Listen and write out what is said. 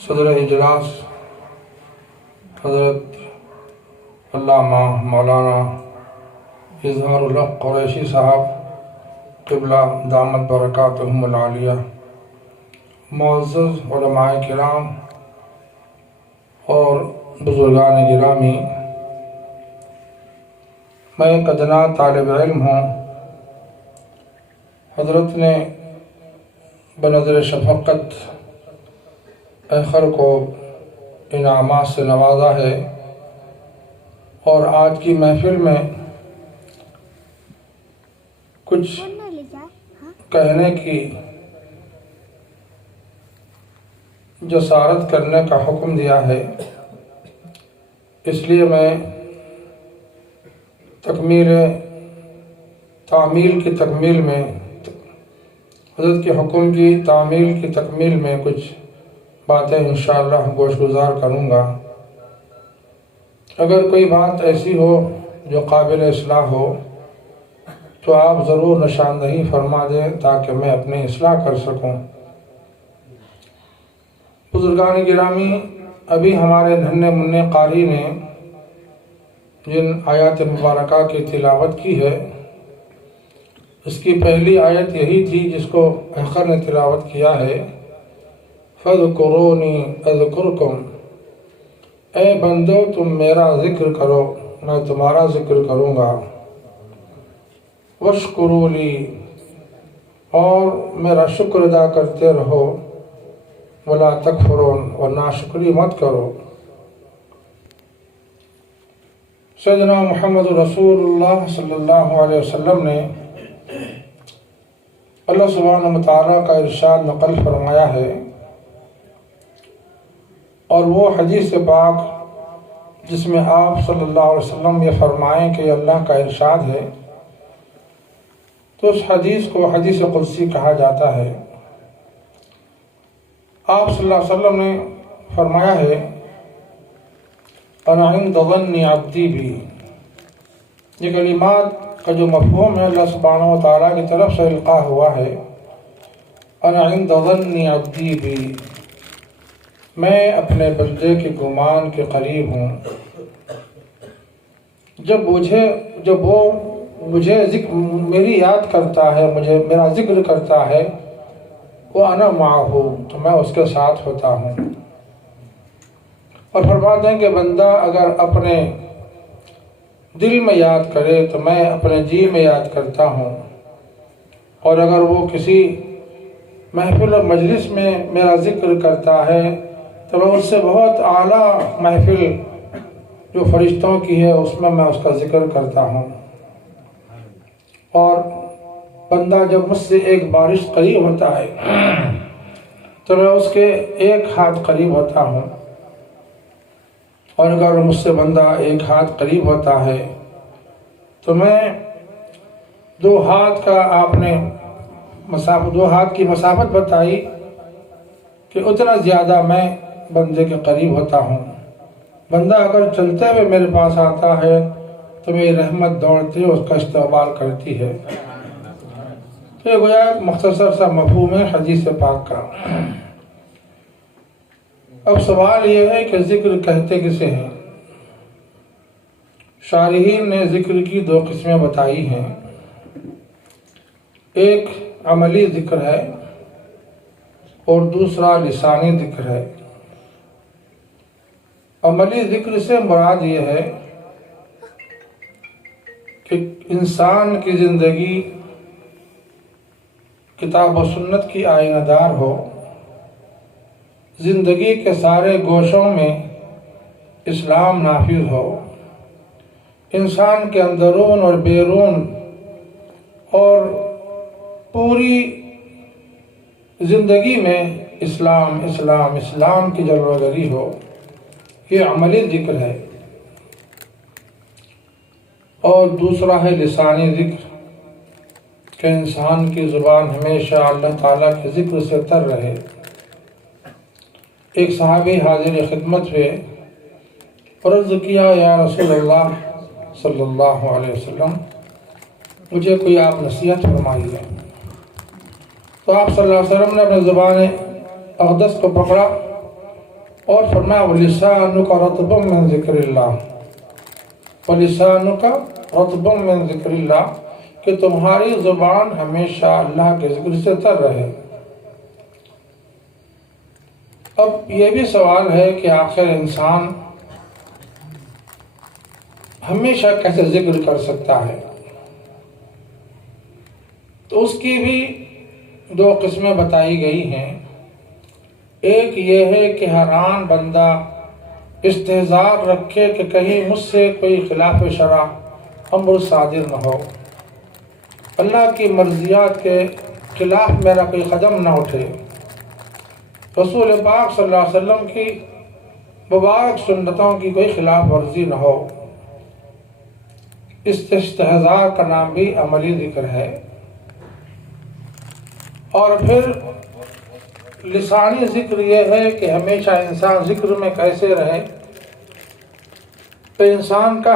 صدر اجلاس حضرت علامہ مولانا اظہار الحق قریشی صاحب قبلہ دامت برکاتہم العالیہ، معزز علماء کرام اور بزرگان گرامی، میں ایک ادنا طالب علم ہوں۔ حضرت نے بنظر شفقت آخر کو انعامات سے نوازا ہے، اور آج کی محفل میں کچھ کہنے کی جسارت کرنے کا حکم دیا ہے، اس لیے میں تعمیل کی تکمیل میں حضرت کے حکم کی تعمیل کی تکمیل میں کچھ باتیں انشاءاللہ گوش گزار کروں گا۔ اگر کوئی بات ایسی ہو جو قابل اصلاح ہو تو آپ ضرور نشاندہی فرما دیں تاکہ میں اپنی اصلاح کر سکوں۔ بزرگان گرامی، ابھی ہمارے ننھے منع قاری نے جن آیات مبارکہ کی تلاوت کی ہے، اس کی پہلی آیت یہی تھی جس کو آخر نے تلاوت کیا ہے، فَاذْكُرُونِي أَذْكُرْكُمْ، اے بندو تم میرا ذکر کرو میں تمہارا ذکر کروں گا، وَاشْكُرُوا لِي، اور میرا شکر ادا کرتے رہو، وَلَا تَكْفُرُونَ، اور ناشکری مت کرو۔ سیدنا محمد رسول اللہ صلی اللہ علیہ وسلم نے اللہ سبحانہ وتعالیٰ کا ارشاد نقل فرمایا ہے، اور وہ حدیث پاک جس میں آپ صلی اللہ علیہ وسلم یہ فرمائیں کہ یہ اللہ کا ارشاد ہے، تو اس حدیث کو حدیث قدسی کہا جاتا ہے۔ آپ صلی اللہ علیہ وسلم نے فرمایا ہے، انا عند ظن عبدی بھی، یہ کلمات کا جو مفہوم ہے اللہ سبحانہ وتعالیٰ کی طرف سے القاء ہوا ہے، انا عند ظن عبدی بھی، میں اپنے بندے کے گمان کے قریب ہوں، جب وہ مجھے میری یاد کرتا ہے، میرا ذکر کرتا ہے، وہ انا معہ، تو میں اس کے ساتھ ہوتا ہوں۔ اور فرماتے ہیں کہ بندہ اگر اپنے دل میں یاد کرے تو میں اپنے جی میں یاد کرتا ہوں، اور اگر وہ کسی محفل و مجلس میں میرا ذکر کرتا ہے تو میں اس سے بہت اعلیٰ محفل جو فرشتوں کی ہے اس میں اس کا ذکر کرتا ہوں۔ اور بندہ جب مجھ سے ایک بارش قریب ہوتا ہے تو میں اس کے ایک ہاتھ قریب ہوتا ہوں، اور اگر مجھ سے بندہ ایک ہاتھ قریب ہوتا ہے تو میں دو ہاتھ کی مسافت بتائی کہ اتنا زیادہ میں بندے کے قریب ہوتا ہوں۔ بندہ اگر چلتے ہوئے میرے پاس آتا ہے تو میری رحمت دوڑتی ہے، اس کا استقبال کرتی ہے۔ یہ گویا مختصر سا مفہوم ہے حدیث پاک کا۔ اب سوال یہ ہے کہ ذکر کہتے کسے ہیں؟ شارحین نے ذکر کی دو قسمیں بتائی ہیں، ایک عملی ذکر ہے اور دوسرا لسانی ذکر ہے۔ عملی ذکر سے مراد یہ ہے کہ انسان کی زندگی کتاب و سنت کی آئینہ دار ہو، زندگی کے سارے گوشوں میں اسلام نافذ ہو، انسان کے اندرون اور بیرون اور پوری زندگی میں اسلام اسلام اسلام کی جلوہ گری ہو، یہ عملی ذکر ہے۔ اور دوسرا ہے لسانی ذکر، کہ انسان کی زبان ہمیشہ اللہ تعالیٰ کے ذکر سے تر رہے۔ ایک صحابی حاضر خدمت ہوئے اور عرض کیا، یا رسول اللہ صلی اللہ علیہ وسلم، مجھے کوئی آپ نصیحت فرمائیے۔ تو آپ صلی اللہ علیہ وسلم نے اپنے زبان اقدس کو پکڑا اور فرمایا وَلِسَانُكَ رَطْبًا مِّن ذِكْرِ اللَّهِ، وَلِسَانُكَ رَطْبًا مِّن ذِكْرِ اللَّهِ، کہ تمہاری زبان ہمیشہ اللہ کے ذکر سے تر رہے۔ اب یہ بھی سوال ہے کہ آخر انسان ہمیشہ کیسے ذکر کر سکتا ہے؟ تو اس کی بھی دو قسمیں بتائی گئی ہیں۔ ایک یہ ہے کہ حیران بندہ استحضار رکھے کہ کہیں مجھ سے کوئی خلاف شرع امر صادر نہ ہو، اللہ کی مرضیات کے خلاف میرا کوئی قدم نہ اٹھے، رسول پاک صلی اللہ علیہ وسلم کی مبارک سنتوں کی کوئی خلاف ورزی نہ ہو۔ اس استحضار کا نام بھی عملی ذکر ہے۔ اور پھر لسانی ذکر یہ ہے کہ ہمیشہ انسان ذکر میں کیسے رہے، تو انسان کا